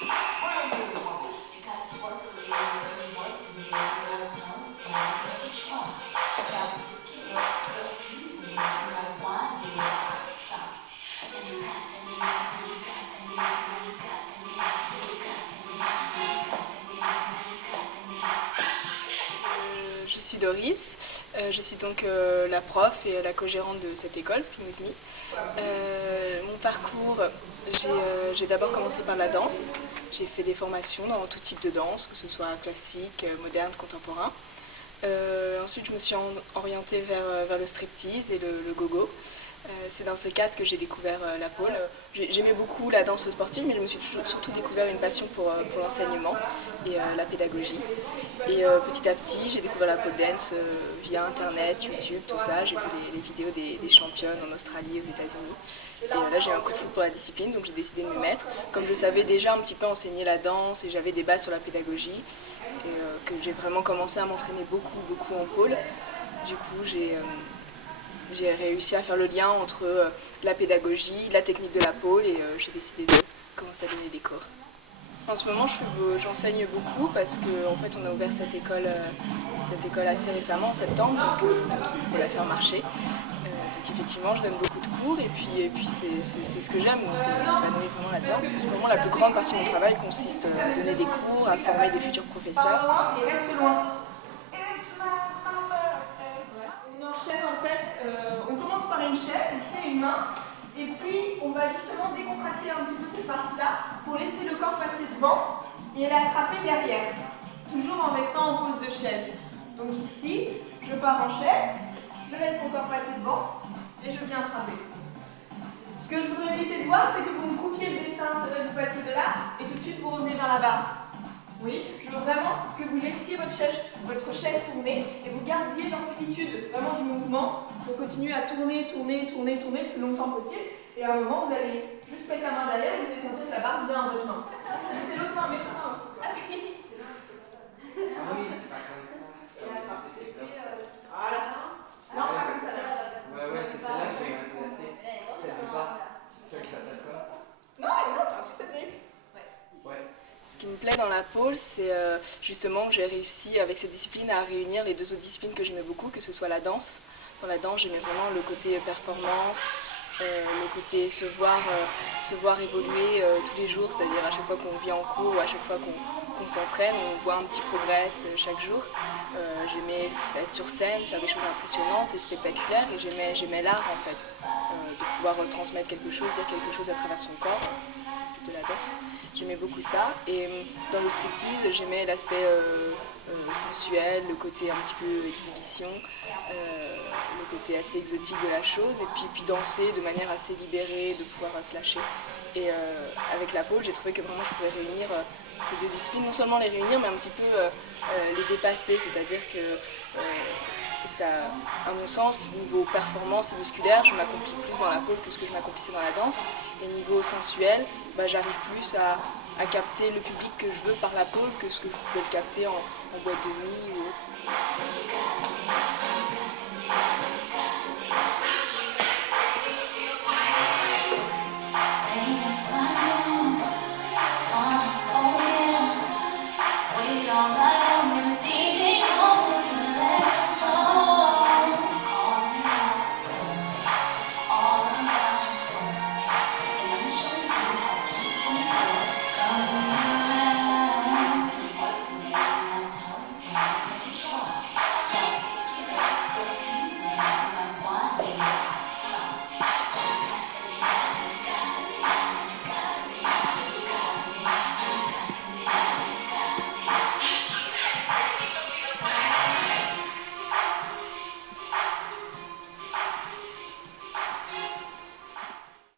Je suis Doris, je suis donc la prof et la co-gérante de cette école, Spin With Me. Mon parcours, j'ai d'abord commencé par la danse. J'ai fait des formations dans tout type de danse, que ce soit classique, moderne, contemporain. Ensuite, je me suis orientée vers le striptease et le go-go. C'est dans ce cadre que j'ai découvert la pole. J'aimais beaucoup la danse sportive, mais je me suis surtout découvert une passion pour l'enseignement et la pédagogie. Et petit à petit, j'ai découvert la pole dance via Internet, YouTube, tout ça. J'ai vu les vidéos des championnes en Australie, aux États-Unis. Et là, j'ai eu un coup de foudre pour la discipline, donc j'ai décidé de m'y mettre. Comme je savais déjà un petit peu enseigner la danse et j'avais des bases sur la pédagogie, et que j'ai vraiment commencé à m'entraîner beaucoup en pole, du coup, j'ai réussi à faire le lien entre la pédagogie, la technique de la pole et j'ai décidé de commencer à donner des cours. En ce moment, j'enseigne beaucoup parce qu'en fait, on a ouvert cette école assez récemment, en septembre, donc il faut la faire marcher. Donc effectivement, je donne beaucoup de cours et puis c'est ce que j'aime, donc je m'épanouis vraiment là-dedans. En ce moment, la plus grande partie de mon travail consiste à donner des cours, à former des futurs professeurs. Et reste loin. On enchaîne en fait, on commence par une chaise, ici une main, et puis on va justement décontracter un petit peu cette partie-là pour laisser le corps passer devant et l'attraper derrière, toujours en restant en pose de chaise. Donc ici, je pars en chaise, je laisse mon corps passer devant et je viens attraper. Ce que je voudrais éviter de voir, c'est que vous me coupiez le dessin, c'est vrai que vous passiez de là, et tout de suite vous revenez vers la barre. Oui, je veux vraiment que vous laissiez votre chaise tourner et vous gardiez l'amplitude vraiment du mouvement pour continuer à tourner le plus longtemps possible. Et à un moment, vous allez juste mettre la main derrière et vous allez sentir que la barre vient à votre main. C'est l'autre main, mettez la main aussi. Ah oui, c'est pas comme ça. Voilà. Non, pas comme ça. Ouais, c'est celle-là que j'ai placée. Celle de bas. Tu veux que je la place comme ça? Non, c'est un truc sympathique. Ouais. Ce qui me plaît dans la pole, c'est justement que j'ai réussi avec cette discipline à réunir les deux autres disciplines que j'aimais beaucoup, que ce soit la danse. Dans la danse, j'aimais vraiment le côté performance, le côté se voir évoluer tous les jours, c'est-à-dire à chaque fois qu'on vient en cours ou à chaque fois qu'on s'entraîne, on voit un petit progrès chaque jour. J'aimais être sur scène, faire des choses impressionnantes et spectaculaires, et j'aimais l'art en fait, de pouvoir transmettre quelque chose, dire quelque chose à travers son corps. C'est plus de la danse. J'aimais beaucoup ça, et dans le striptease, j'aimais l'aspect sensuel, le côté un petit peu exhibition, le côté assez exotique de la chose, et puis danser de manière assez libérée, de pouvoir se lâcher. Et avec la pole, j'ai trouvé que vraiment je pouvais réunir ces deux disciplines, non seulement les réunir, mais un petit peu les dépasser, c'est-à-dire que ça, à mon sens, niveau performance et musculaire, je m'accomplis plus dans la pole que ce que je m'accomplissais dans la danse. Et niveau sensuel, j'arrive plus à capter le public que je veux par la pole que ce que je pouvais le capter en boîte de nuit ou autre.